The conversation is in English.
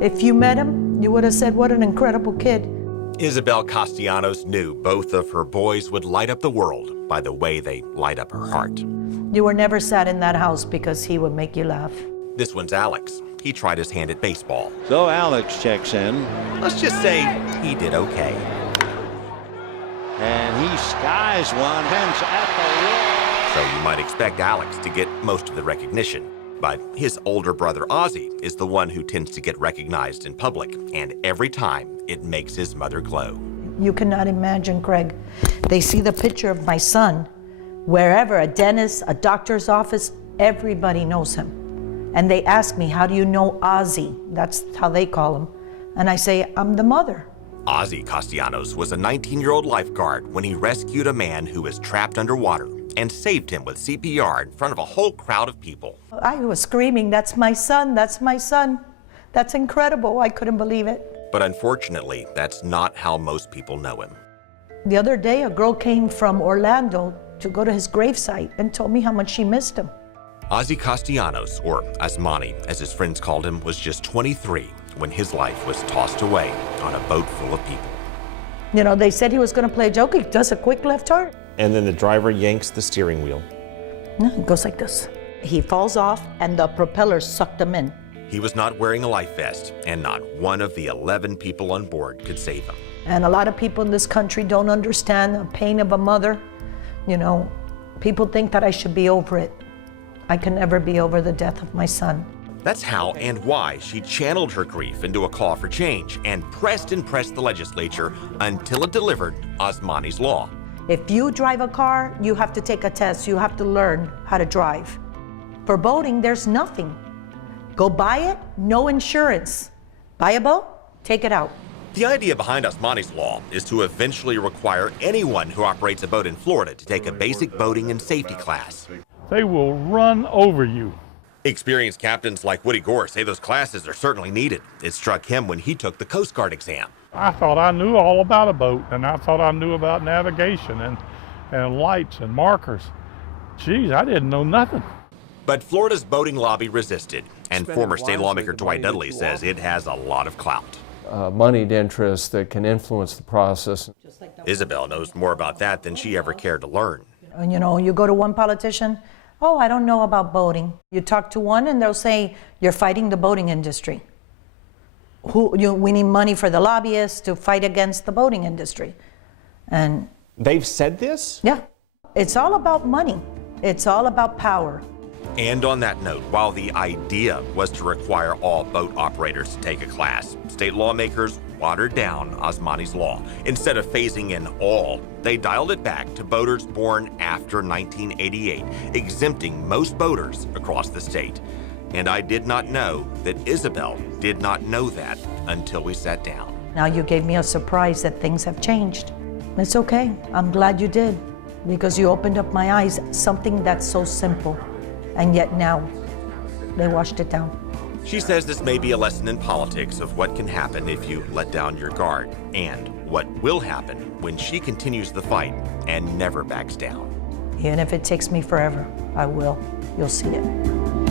If you met him, you would have said, what an incredible kid. Isabel Castellanos knew both of her boys would light up the world by the way they light up her heart. You were never sad in that house because he would make you laugh. This one's Alex. He tried his hand at baseball. So Alex checks in. Let's just say he did okay. And he skies one, hence at the wall. So you might expect Alex to get most of the recognition. But his older brother Ozzie is the one who tends to get recognized in public, and every time it makes his mother glow. You cannot imagine, Craig. They see the picture of my son, wherever, a dentist, a doctor's office, everybody knows him. And they ask me, how do you know Ozzie? That's how they call him. And I say, I'm the mother. Ozzie Castellanos was a 19-year-old lifeguard when he rescued a man who was trapped underwater and saved him with CPR in front of a whole crowd of people. I was screaming, that's my son, that's my son. That's incredible, I couldn't believe it. But unfortunately, that's not how most people know him. The other day, a girl came from Orlando to go to his gravesite and told me how much she missed him. Ozzie Castellanos, or Asmani, as his friends called him, was just 23 when his life was tossed away on a boat full of people. You know, they said he was going to play a joke. He does a quick left turn. And then the driver yanks the steering wheel. No, it goes like this. He falls off and the propellers sucked him in. He was not wearing a life vest, and not one of the 11 people on board could save him. And a lot of people in this country don't understand the pain of a mother. You know, people think that I should be over it. I can never be over the death of my son. That's how and why she channeled her grief into a call for change and pressed the legislature until it delivered Asmani's Law. If you drive a car, you have to take a test. You have to learn how to drive. For boating, there's nothing. Go buy it, no insurance. Buy a boat, take it out. The idea behind Asmani's Law is to eventually require anyone who operates a boat in Florida to take a basic boating and safety class. They will run over you. Experienced captains like Woody Gore say those classes are certainly needed. It struck him when he took the Coast Guard exam. I thought I knew all about a boat, and I thought I knew about navigation and lights and markers. Geez, I didn't know nothing. But Florida's boating lobby resisted, and former state lawmaker Dwight Dudley says it has a lot of clout. Moneyed interests that can influence the process. Isabel knows more about that than she ever cared to learn. You know, you go to one politician, oh, I don't know about boating. You talk to one and they'll say, you're fighting the boating industry. We need money for the lobbyists to fight against the boating industry. And They've said this? yeah, it's all about money. It's all about power. And on that note, while the idea was to require all boat operators to take a class, state lawmakers watered down Asmani's Law. Instead of phasing in all, they dialed it back to boaters born after 1988, exempting most boaters across the state. And I did not know that Isabel did not know that until we sat down. Now you gave me a surprise that things have changed. It's okay. I'm glad you did, because you opened up my eyes, something that's so simple. And yet now, they washed it down. She says this may be a lesson in politics of what can happen if you let down your guard, and what will happen when she continues the fight and never backs down. Even if it takes me forever, I will. You'll see it.